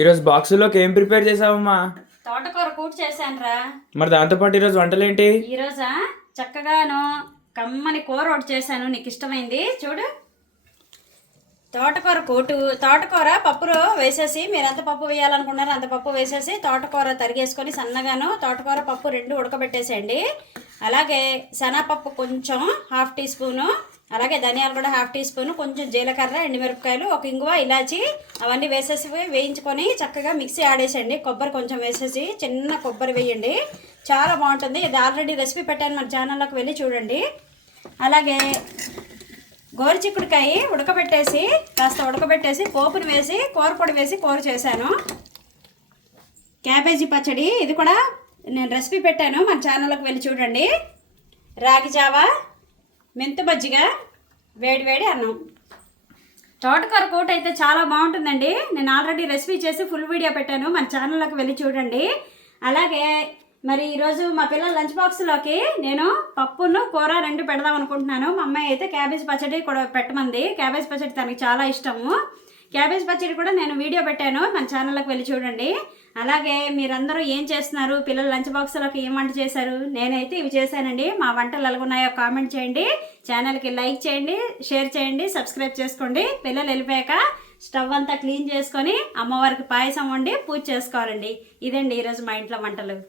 ఈరోజు బాక్సులోకి ఏం ప్రిపేర్ చేసావమ్మా? తోటకూర కూటు చేశానురా. మరి దాంతోపాటు ఈరోజు వంటలేంటి? ఈరోజా చక్కగాను కమ్మని కూర ఒకటి చేశాను, నీకు ఇష్టమైంది చూడు. తోటకూర కూటు, తోటకూర పప్పులో వేసేసి, మీరు ఎంత పప్పు వేయాలనుకున్నారో అంత పప్పు వేసేసి తోటకూర తరిగేసుకొని సన్నగాను తోటకూర పప్పు 2 ఉడకబెట్టేసేయండి. అలాగే శనగపప్పు కొంచెం 1/2 టీ స్పూను, అలాగే ధనియాలు కూడా 1/2 టీ స్పూను, కొంచెం జీలకర్ర, ఎండుమిరపకాయలు, ఒక ఇంగువ, ఇలాచి అవన్నీ వేసేసి వేయించుకొని చక్కగా మిక్సీ ఆడేసేయండి. కొబ్బరి కొంచెం వేసేసి చిన్న కొబ్బరి వేయండి, చాలా బాగుంటుంది. ఇది ఆల్రెడీ రెసిపీ పెట్టాను, మన ఛానల్లోకి వెళ్ళి చూడండి. అలాగే గోరుచిక్కుడుకాయ కాస్త ఉడకబెట్టేసి పోపుని వేసి కూర పొడి వేసి కూర చేశాను. క్యాబేజీ పచ్చడి, ఇది కూడా నేను రెసిపీ పెట్టాను, మన ఛానల్లోకి వెళ్ళి చూడండి. రాగి జావా, మెంతు మజ్జిగ, వేడి వేడి అన్నం. తోటకూర కూట అయితే చాలా బాగుంటుందండి. నేను ఆల్రెడీ రెసిపీ చేసి ఫుల్ వీడియో పెట్టాను, మన ఛానల్లోకి వెళ్ళి చూడండి. అలాగే మరి ఈరోజు మా పిల్లల లంచ్ బాక్స్లోకి నేను పప్పును కూర 2 పెడదాం అనుకుంటున్నాను. మా అమ్మాయి అయితే క్యాబేజ్ పచ్చడి కూడా పెట్టమంది. క్యాబేజ్ పచ్చడి తనకి చాలా ఇష్టము. క్యాబేజ్ పచ్చడి కూడా నేను వీడియో పెట్టాను, మన ఛానల్లోకి వెళ్ళి చూడండి. అలాగే మీరందరూ ఏం చేస్తున్నారు, పిల్లల లంచ్ బాక్స్లోకి ఏం వంట చేశారు? నేనైతే ఇవి చేశానండి. మా వంటలు ఎలాగున్నాయో కామెంట్ చేయండి, ఛానల్కి లైక్ చేయండి, షేర్ చేయండి, సబ్స్క్రైబ్ చేసుకోండి. పిల్లలు వెళ్ళిపోయాక స్టవ్ అంతా క్లీన్ చేసుకొని అమ్మవారికి పాయసం వండి పూజ చేసుకోవాలండి. ఇదండి ఈరోజు మా ఇంట్లో వంటలు.